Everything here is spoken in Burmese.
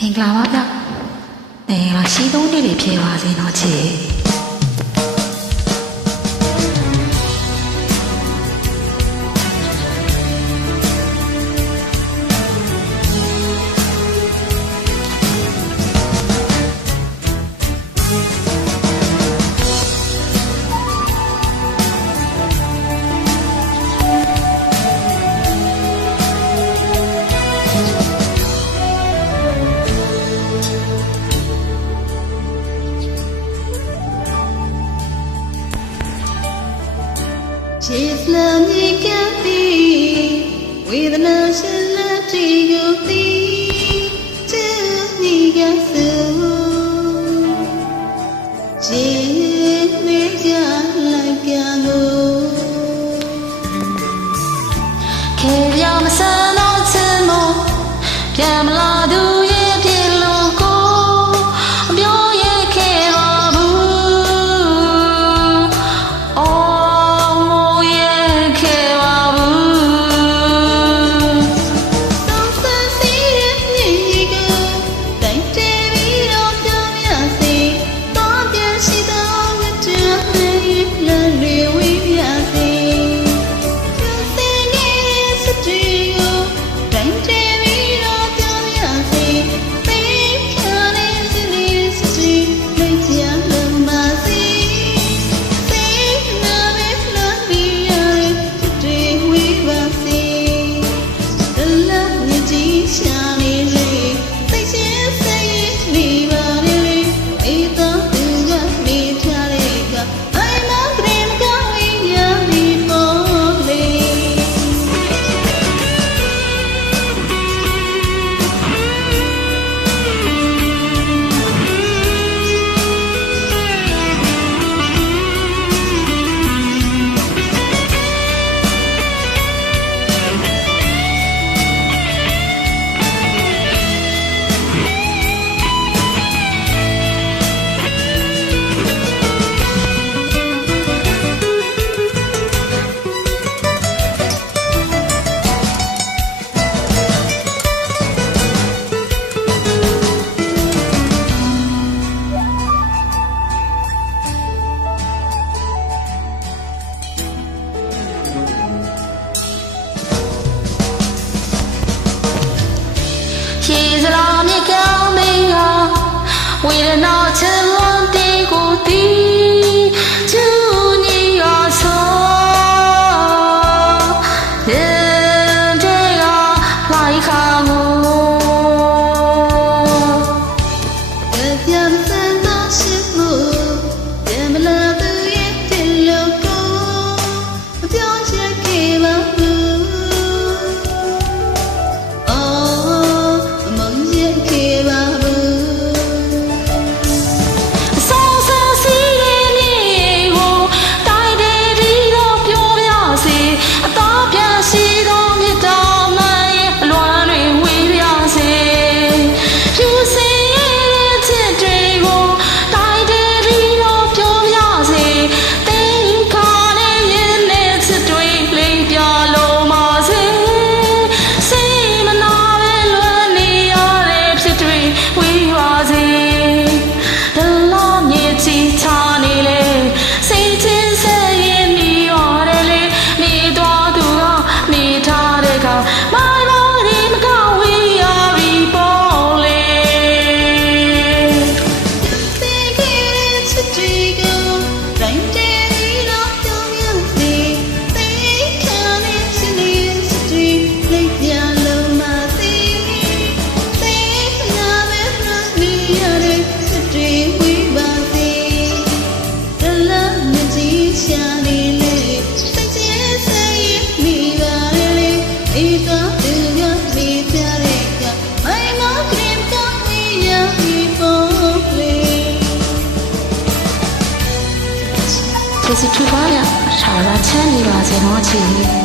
င်္ဂလာပါဗျ။ရှိသုံးနေ့တွေဖြစ်ပါစေတော့ချစ်ချစ်လမ်းမြေကပ်ပြီးဝေဒနာရှင်လက်တီကိုသိချစ်နေကစုချစ်နေကလိုက်ကကိုခေပြမဆန်းတော့ချစ်မို့ပြန်မလာသူရဲ့ပြေလို့ကိုအပြောရဲ့ခဲ့ပါဘူးအော်ဝေဒနာချစ်လွန်တီကိုတီးချူညီရဆိုရင်တဲ့ကလိုက်ခါမို့ပြန်စံတော့ရှိမှုပြန်မလာသူရဲ့ဒီလိုကိုမပြောချင်ခဲ့ပါဘူးအော်မမရဲ့ခဲ့ပါဘူးကျေးဇူးထူပါဗျ။ထာဝရချမ်းမြေပါစေတော့ချစ်